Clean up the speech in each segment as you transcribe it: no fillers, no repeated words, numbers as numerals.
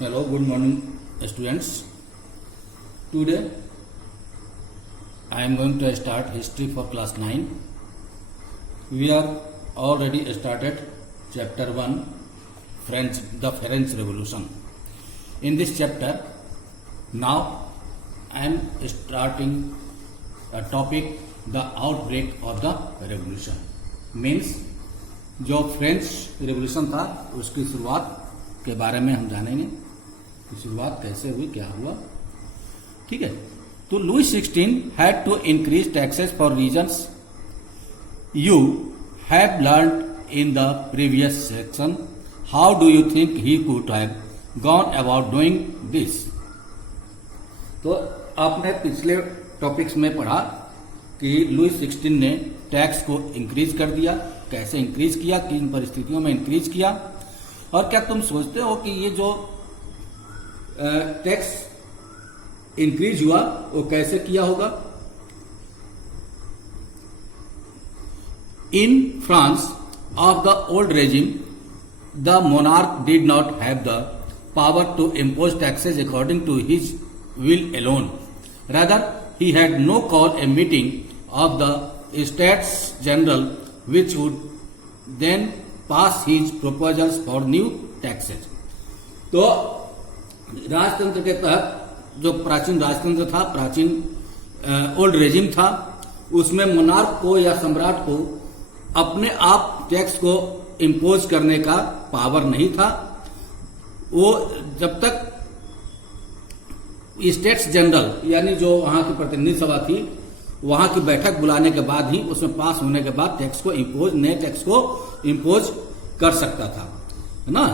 Hello, good morning students. Today I am going to start history for class 9. We are already started chapter 1, the French Revolution. In this chapter, now I am starting a topic, the outbreak of the revolution. Means जो French revolution था उसकी शुरुआत के बारे में हम जानेंगे कि शुरुआत कैसे हुई, क्या हुआ. ठीक है. तो Louis 16 had to increase taxes for reasons you have learned in the previous section. How do you think he could have gone about doing this. तो आपने पिछले टॉपिक्स में पढ़ा कि लुई 16 ने टैक्स को इंक्रीज कर दिया. कैसे इंक्रीज किया, किन परिस्थितियों में इंक्रीज किया, और क्या तुम सोचते हो कि ये जो टैक्स इंक्रीज हुआ वो कैसे किया होगा. In France of the old regime the monarch did not have the power to impose taxes according to his will alone. Rather, he had no call a meeting of the States General which would then pass his proposals for new taxes. तो राजतंत्र के तहत जो प्राचीन राजतंत्र था, प्राचीन old regime था, उसमें monarch को या सम्राट को अपने आप टैक्स को इम्पोज करने का पावर नहीं था. वो जब तक स्टेट्स जनरल यानी जो वहां की प्रतिनिधि सभा थी, वहां की बैठक बुलाने के बाद ही उसमें पास होने के बाद टैक्स को इम्पोज, नए टैक्स को इम्पोज कर सकता था, है ना,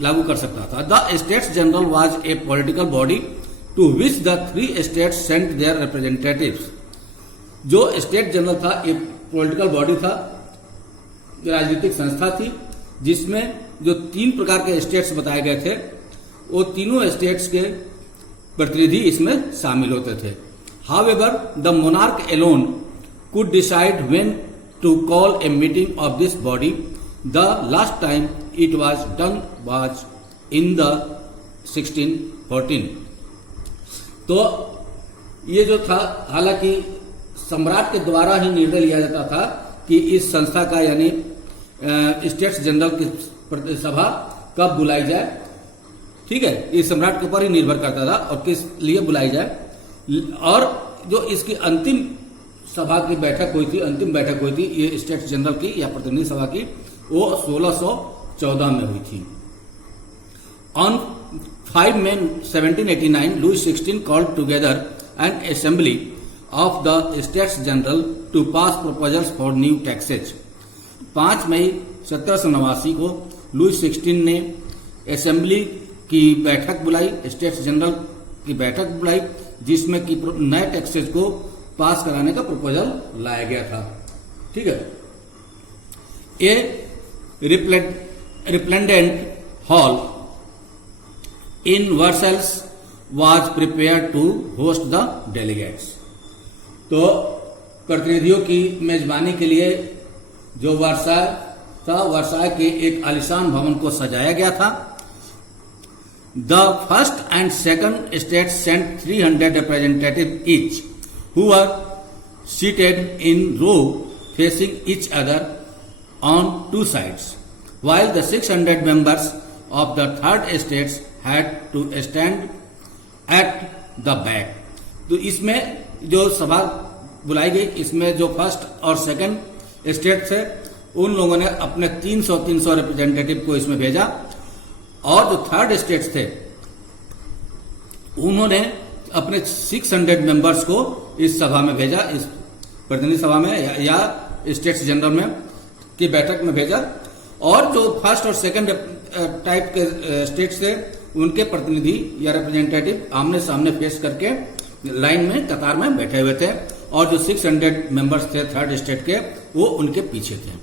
लागू कर सकता था. The States General was a political body to which the 3 states sent their representatives. जो स्टेट जनरल था एक पॉलिटिकल बॉडी था, राजनीतिक संस्था थी, जिसमें जो 3 प्रकार के स्टेट्स बताए गए थे वो तीनों स्टेट्स के प्रतिनिधि इसमें शामिल होते थे. However, the monarch alone could decide when to call a meeting of this body. The last time it was done was in the 1614. तो ये जो था, हालांकि सम्राट के द्वारा ही निर्णय लिया जाता था कि इस संस्था का यानी स्टेट्स जनरल की सभा कब बुलाई जाए. ठीक है, ये सम्राट के ऊपर ही निर्भर करता था और किस लिए बुलाई जाए. और जो इसकी अंतिम सभा की बैठक हुई थी, अंतिम बैठक हुई थी ये स्टेट्स जनरल की या प्रतिनिधि सभा की, वो 1614 में हुई थी. On 5 May 1789 Louis 16 called together an assembly of the States General to pass proposals for new taxes. 5 मई 1789 को लुई 16 ने असेंबली की बैठक बुलाई, स्टेट्स जनरल की बैठक बुलाई, जिसमें कि नए टैक्सेस को पास कराने का प्रपोजल लाया गया था. ठीक है. A resplendent hall in Versailles was prepare to host the delegates. तो प्रतिनिधियों की मेजबानी के लिए जो वर्साय था, वर्साय के एक आलीशान भवन को सजाया गया था. The first and second states sent 300 representatives each, who were seated in row facing each other on 2 sides, while the 600 members of the third states had to stand at the back. तो इसमें जो सभा बुलाई गई, इसमें जो first और second state थे उन लोगों ने अपने 300 रिप्रेजेंटेटिव को इसमें भेजा, और जो थर्ड स्टेट्स थे उन्होंने अपने 600 मेंबर्स को इस सभा में भेजा, इस प्रतिनिधि सभा में या स्टेट्स जनरल में की बैठक में भेजा. और जो फर्स्ट और सेकंड टाइप के स्टेट्स थे उनके प्रतिनिधि या रिप्रेजेंटेटिव आमने सामने फेस करके लाइन में कतार में बैठे हुए थे, और जो 600 मेंबर्स थे थर्ड स्टेट के वो उनके पीछे थे.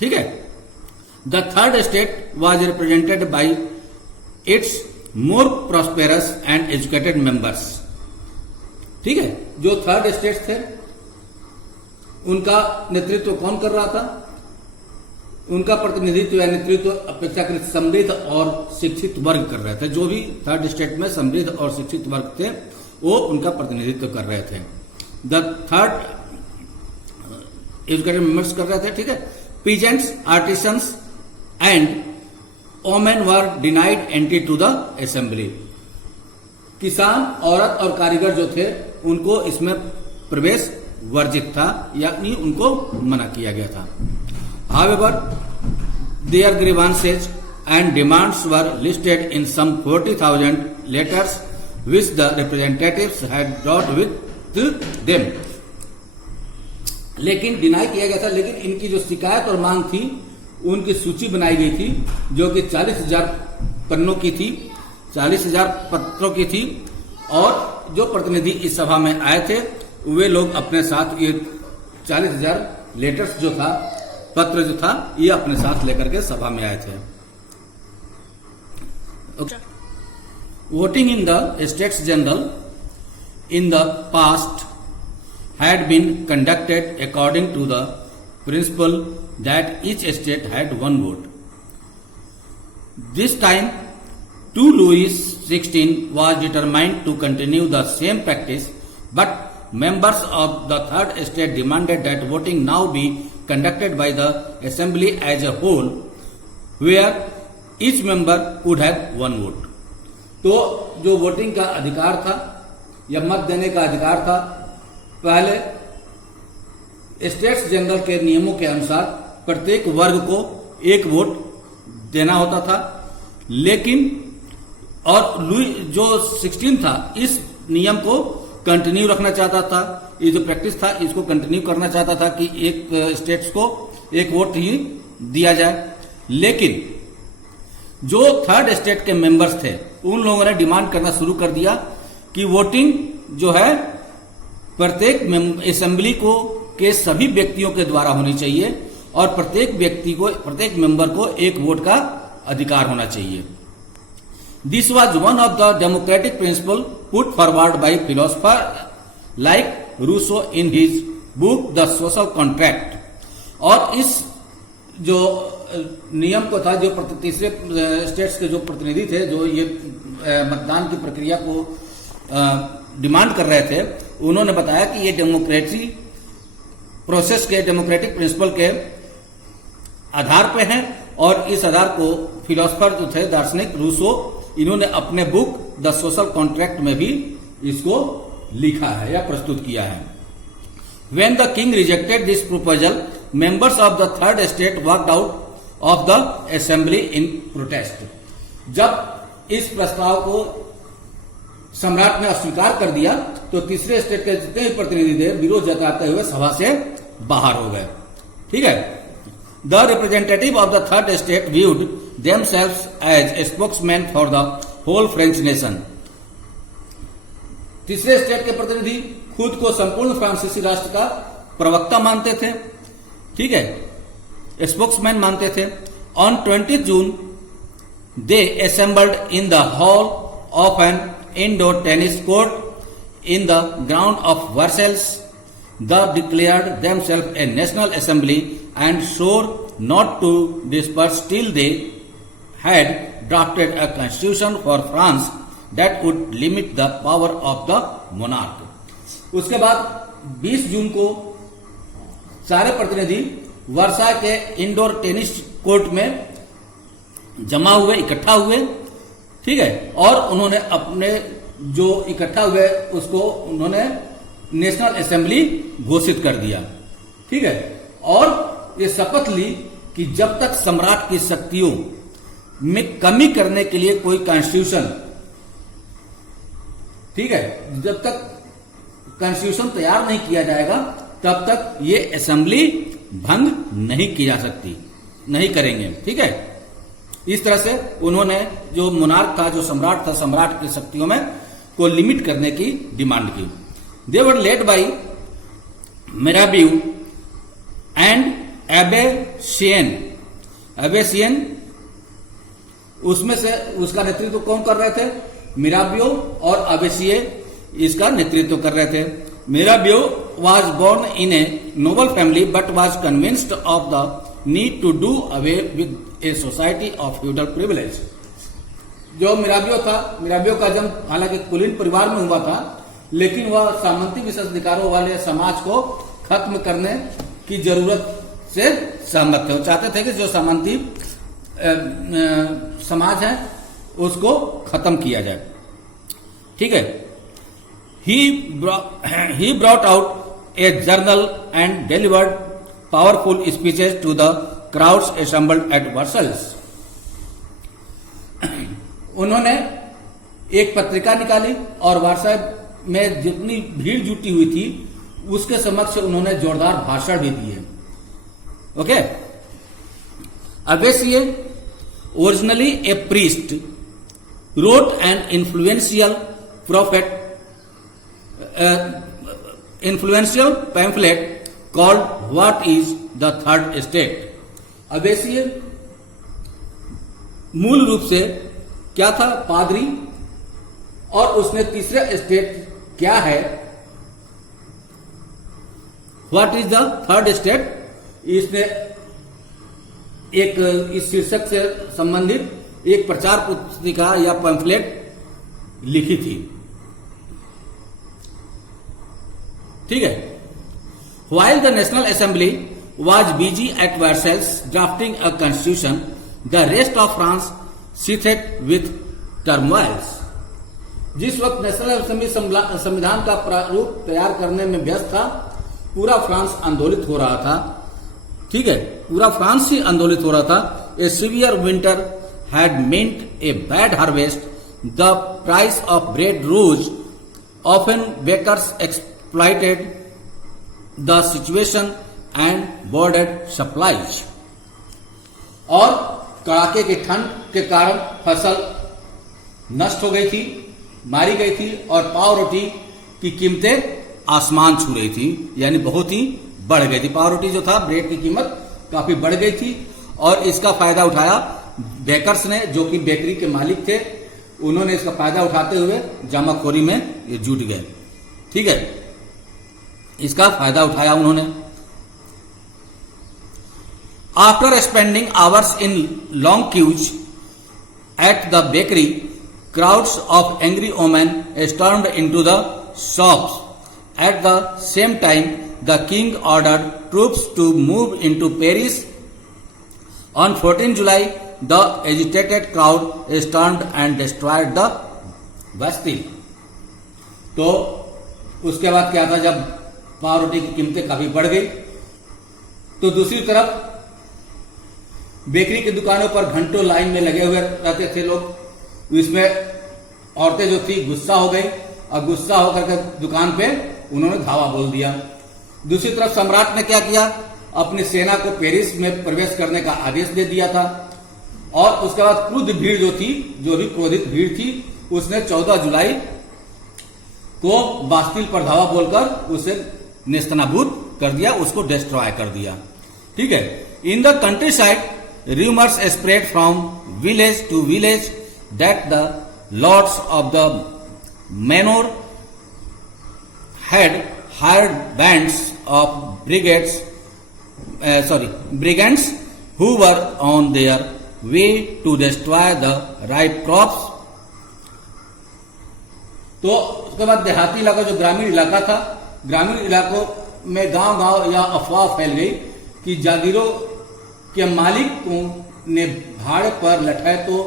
ठीक है. The third state was represented by its more prosperous and educated members. ठीक है. जो थर्ड स्टेट थे उनका नेतृत्व कौन कर रहा था? उनका प्रतिनिधित्व या नेतृत्व अपेक्षाकृत समृद्ध और शिक्षित वर्ग कर रहे थे। जो भी थर्ड स्टेट में समृद्ध और शिक्षित वर्ग थे वो उनका प्रतिनिधित्व कर रहे थे। द थर्ड एजुकेटेड मेंबर्स कर रहे थे, ठीक है। Peasants, artisans and women were denied entry to the assembly. किसान, औरत और कारीगर जो थे उनको इसमें प्रवेश वर्जित था, यानी उनको मना किया गया था। However, their grievances and demands were listed in some 40,000 letters which the representatives had brought with them. लेकिन डिनाई किया गया था, लेकिन इनकी जो शिकायत और मांग थी उनकी सूची बनाई गई थी जो कि 40,000 पन्नों की थी, 40,000 पत्रों की थी। और जो प्रतिनिधि इस सभा में आए थे वे लोग अपने साथ ये 40,000 लेटर्स जो था, पत्र जो था, ये अपने साथ लेकर के सभा में आए थे। Voting in the States general in the past had been conducted according to the principle that each state had one vote. This time, 2 Louis XVI was determined to continue the same practice, but members of the third state demanded that voting now be conducted by the assembly as a whole, where each member would have one vote. तो जो voting का अधिकार था या मत देने का अधिकार था, पहले स्टेट्स जनरल के नियमों के अनुसार प्रत्येक वर्ग को एक वोट देना होता था, लेकिन और लुई जो 16 था इस नियम को कंटिन्यू रखना चाहता था। ये जो प्रैक्टिस था इसको कंटिन्यू करना चाहता था कि एक स्टेट्स को एक वोट ही दिया जाए। लेकिन जो थर्ड स्टेट के मेंबर्स थे उन लोगों ने डिमांड करना शुरू कर दिया कि वोटिंग जो है प्रत्येक असेंबली को के सभी व्यक्तियों के द्वारा होनी चाहिए और प्रत्येक व्यक्ति को, प्रत्येक मेंबर को एक वोट का अधिकार होना चाहिए। This was one of the democratic principle put forward by philosopher like Rousseau in his book the Social Contract. और इस जो नियम को था, जो तीसरे स्टेट्स के जो प्रतिनिधि थे जो ये मतदान की प्रक्रिया को डिमांड कर रहे थे, उन्होंने बताया कि ये डेमोक्रेसी प्रोसेस के, डेमोक्रेटिक प्रिंसिपल के आधार पे है। और इस आधार को फिलोसोफर जो थे, दार्शनिक रूसो, इन्होंने अपने बुक द सोशल कॉन्ट्रैक्ट में भी इसको लिखा है या प्रस्तुत किया है। When the king rejected this proposal, members of the third state walked out of the assembly in protest. जब इस प्रस्ताव को सम्राट ने अस्वीकार कर दिया तो तीसरे स्टेट के जितने भी प्रतिनिधि थे विरोध जताते हुए सभा से बाहर हो गए। ठीक है। The representative of the third state viewed themselves as spokesman for the whole French nation. तीसरे स्टेट के प्रतिनिधि खुद को संपूर्ण फ्रांसीसी राष्ट्र का प्रवक्ता मानते थे, ठीक है, स्पोक्समैन मानते थे। On 20 June they assembled in the hall of an indoor tennis court in the ground of Versailles. They declared themselves a national assembly and swore not to disperse till they had drafted a constitution for France that would limit the power of the monarch. उसके बाद 20 जून को सारे प्रतिनिधि Versailles के indoor tennis court में जमा हुए, इकट्ठा हुए, ठीक है। और उन्होंने अपने जो इकट्ठा हुए उसको उन्होंने नेशनल असेंबली घोषित कर दिया, ठीक है। और ये शपथ ली कि जब तक सम्राट की शक्तियों में कमी करने के लिए कोई कॉन्स्टिट्यूशन, ठीक है, जब तक कॉन्स्टिट्यूशन तैयार नहीं किया जाएगा तब तक ये असेंबली भंग नहीं की जा सकती, नहीं करेंगे, ठीक है। इस तरह से उन्होंने जो मोनार्क था, जो सम्राट था, सम्राट की शक्तियों में को लिमिट करने की डिमांड की। दे वर लेड बाय मिराबियू एंड एबेसियन। एबेसियन उसमें से उसका नेतृत्व कौन कर रहे थे? मिराबियो और एबेसिये इसका नेतृत्व कर रहे थे। Mirabeau was born in a noble family but was convinced of the need to do away with a society of feudal privilege. जो मिराबियो का जन्म हालांकि कुलीन परिवार में हुआ था, लेकिन वह सामंती विशेषाधिकारों वाले समाज को खत्म करने की जरूरत से सहमत थे। वो चाहते थे कि जो सामंती समाज है उसको खत्म किया जाए। ठीक है। He brought out a journal and delivered powerful speeches to the crowds assembled at Versailles. उन्होंने एक पत्रिका निकाली और वार्सा में जितनी भीड़ जुटी हुई थी उसके समक्ष उन्होंने जोरदार भाषण भी दिए। ओके। अवेसिये, originally a priest, wrote an influential pamphlet called What is the Third Estate? अवेसिये मूल रूप से क्या था? पादरी। और उसने तीसरा स्टेट क्या है, what is the third state, इसने एक इस शीर्षक से संबंधित एक प्रचार पुस्तिका या पैम्फलेट लिखी थी। ठीक है। While the National Assembly was busy at Versailles drafting a constitution, the rest of France seethed with turmoils. जिस वक्त नेशनल असेंबली संविधान का प्रारूप तैयार करने में व्यस्त था, पूरा फ्रांस आंदोलित हो रहा था। ठीक है, पूरा फ्रांस ही आंदोलित हो रहा था। A severe winter had meant a bad harvest, the price of bread rose, often bakers exploited the situation and hoarded supplies. और कड़ाके की ठंड के कारण फसल नष्ट हो गई थी, मारी गई थी, और पाव रोटी की कीमतें आसमान छू रही थी, यानी बहुत ही बढ़ गई थी। पाव रोटी जो था, ब्रेड की कीमत काफी बढ़ गई थी, और इसका फायदा उठाया बेकर्स ने, जो कि बेकरी के मालिक थे। उन्होंने इसका फायदा उठाते हुए जमाखोरी में ये जुट गए। ठीक है, इसका फायदा उठाया उन्होंने। After spending hours in long queues at the bakery, crowds of angry women stormed into the shops. At the same time, the king ordered troops to move into Paris. On 14 July, the agitated crowd stormed and destroyed the Bastille. तो उसके बाद क्या था, जब पाव रोटी की कीमतें काफी बढ़ गई, तो दूसरी तरफ बेकरी की दुकानों पर घंटों लाइन में लगे हुए रहते थे लोग। इसमें औरतें जो थी गुस्सा हो गई, और गुस्सा होकर के दुकान पे उन्होंने धावा बोल दिया। दूसरी तरफ सम्राट ने क्या किया, अपनी सेना को पेरिस में प्रवेश करने का आदेश दे दिया था। और उसके बाद क्रुद्ध भीड़ जो थी, जो भी क्रोधित भीड़ थी, उसने 14 जुलाई को बास्तिल पर धावा बोलकर उसे नेस्तनाबूद कर दिया, उसको डिस्ट्रॉय कर दिया। ठीक है। In the countryside rumours spread from village to village that the lords of the manor had hired bands of brigands who were on their way to destroy the ripe crops. तो उसके बाद देहाती इलाका, जो ग्रामीण इलाका था, ग्रामीण इलाकों में गांव-गांव या अफवाह फैल गई कि जागीरों के मालिकों ने भाड़े पर लठैतों,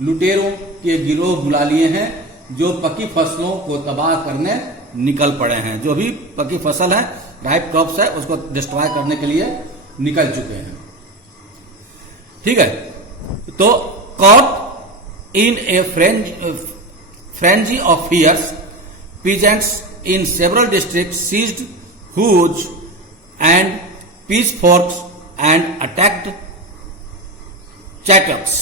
लुटेरों के गिरोह बुला लिए हैं, जो पकी फसलों को तबाह करने निकल पड़े हैं। जो भी पकी फसल है, राइप क्रॉप्स है, उसको डिस्ट्रॉय करने के लिए निकल चुके हैं। ठीक है। तो caught in a frenzy of fears, peasants in several districts seized hoes and pitchforks and attacked chattoks.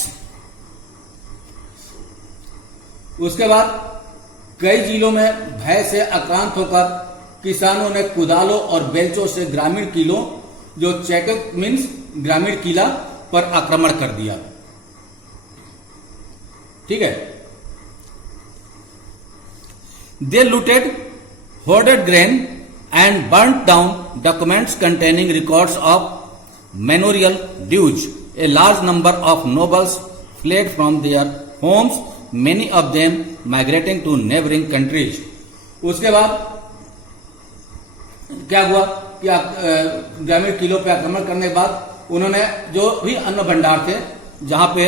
उसके बाद कई जिलों में भय से आक्रांत होकर किसानों ने कुदालों और बेल्चों से ग्रामीण किलों, जो चैटक मीन्स ग्रामीण किला, पर आक्रमण कर दिया। ठीक है। दे looted hoarded grain and burnt down documents containing records of manorial dues. A large number of nobles fled from their homes, many of them migrating to neighboring countries. उसके बाद क्या हुआ कि ग्रामीण किलों पर आक्रमण करने के बाद उन्होंने जो भी अन्न भंडार थे, जहां पे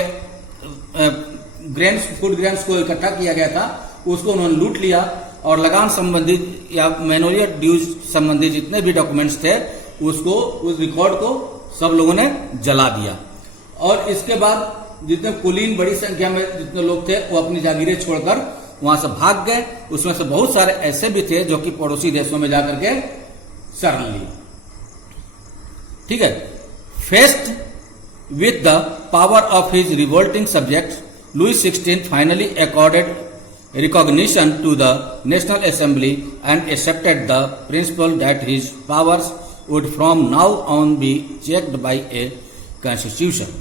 फूड ग्रेन्स को इकट्ठा किया गया था, उसको उन्होंने लूट लिया और लगान संबंधित या मैनोरियल ड्यूज संबंधित जितने भी डॉक्यूमेंट्स थे उसको, उस रिकॉर्ड को सब लोगों ने जला दिया। और इसके बाद जितने कुलीन बड़ी संख्या में जितने लोग थे वो अपनी जागीरें छोड़कर वहां से भाग गए। उसमें से बहुत सारे ऐसे भी थे जो कि पड़ोसी देशों में जाकर के शरण लिए। ठीक है। Faced with the power of his revolting subject, Louis XVI finally accorded recognition to the National Assembly and accepted the principle that his powers would from now on be checked by a constitution.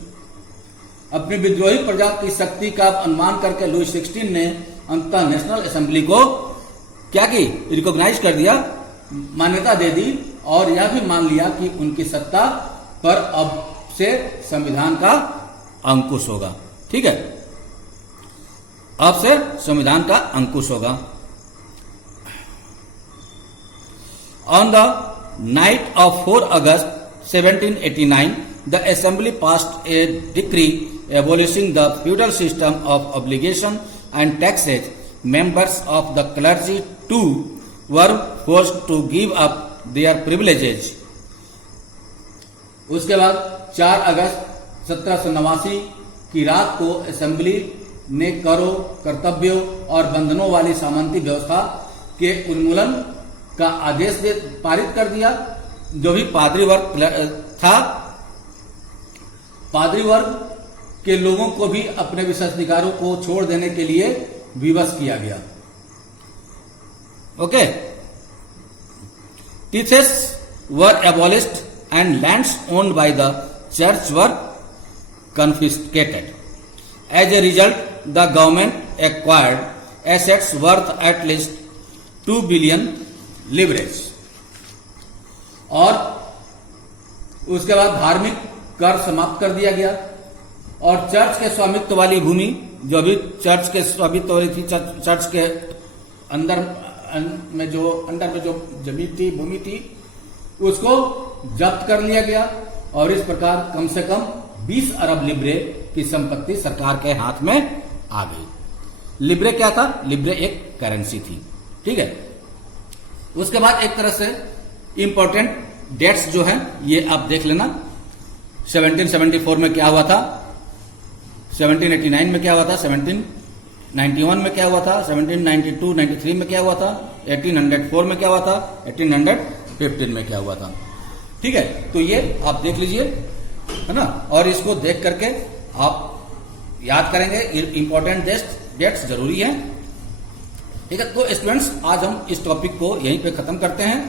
अपनी विद्रोही प्रजा की शक्ति का अनुमान करके Louis 16 ने अंततः नेशनल असेंबली को क्या की, रिकॉग्नाइज कर दिया, मान्यता दे दी और यह भी मान लिया कि उनकी सत्ता पर अब से संविधान का अंकुश होगा। ठीक है, अब से संविधान का अंकुश होगा। On the night of 4 August 1789 the assembly passed a decree abolishing the feudal system of obligation and taxes. Members of the clergy too were forced to give up their privileges. उसके बाद 4 अगस्त 1789 की रात को assembly ने करों, कर्तव्यों और बंधनों वाली सामंती व्यवस्था के उन्मूलन का आदेश पारित कर दिया। जो भी पादरी वर्ग था, पादरी वर्ग के लोगों को भी अपने विशेषाधिकारों को छोड़ देने के लिए विवश किया गया। Okay. Tithes were abolished and lands owned by the church were confiscated. As a result, the government acquired assets worth at least 2 billion livres. और उसके बाद धार्मिक कर समाप्त कर दिया गया और चर्च के स्वामित्व वाली भूमि, जो भी चर्च के स्वामित्व वाली थी, चर्च के अंदर में जो जमीन थी, भूमि थी, उसको जब्त कर लिया गया और इस प्रकार कम से कम 20 अरब लिब्रे की संपत्ति सरकार के हाथ में आ गई। लिब्रे क्या था? लिब्रे एक करेंसी थी। ठीक है। उसके बाद एक तरह से इंपॉर्टेंट डेट्स जो है ये आप देख लेना। 1774 में क्या हुआ था, 1789 में क्या हुआ था, 1791 में क्या हुआ था, 1792, 93 में क्या हुआ था, 1804 में क्या हुआ था, 1815 में क्या हुआ था। ठीक है, तो ये आप देख लीजिए, है ना, और इसको देख करके आप याद करेंगे। इंपॉर्टेंट डेट्स जरूरी है। ठीक है, तो स्टूडेंट्स आज हम इस टॉपिक को यहीं पे खत्म करते हैं।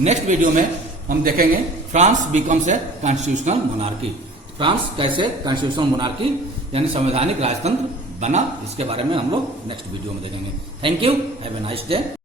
नेक्स्ट वीडियो में हम देखेंगे France becomes a constitutional monarchy. France कैसे कॉन्स्टिट्यूशनल मोनार्की यानी संवैधानिक राजतंत्र बना, इसके बारे में हम लोग नेक्स्ट वीडियो में देखेंगे। Thank you, have a nice day.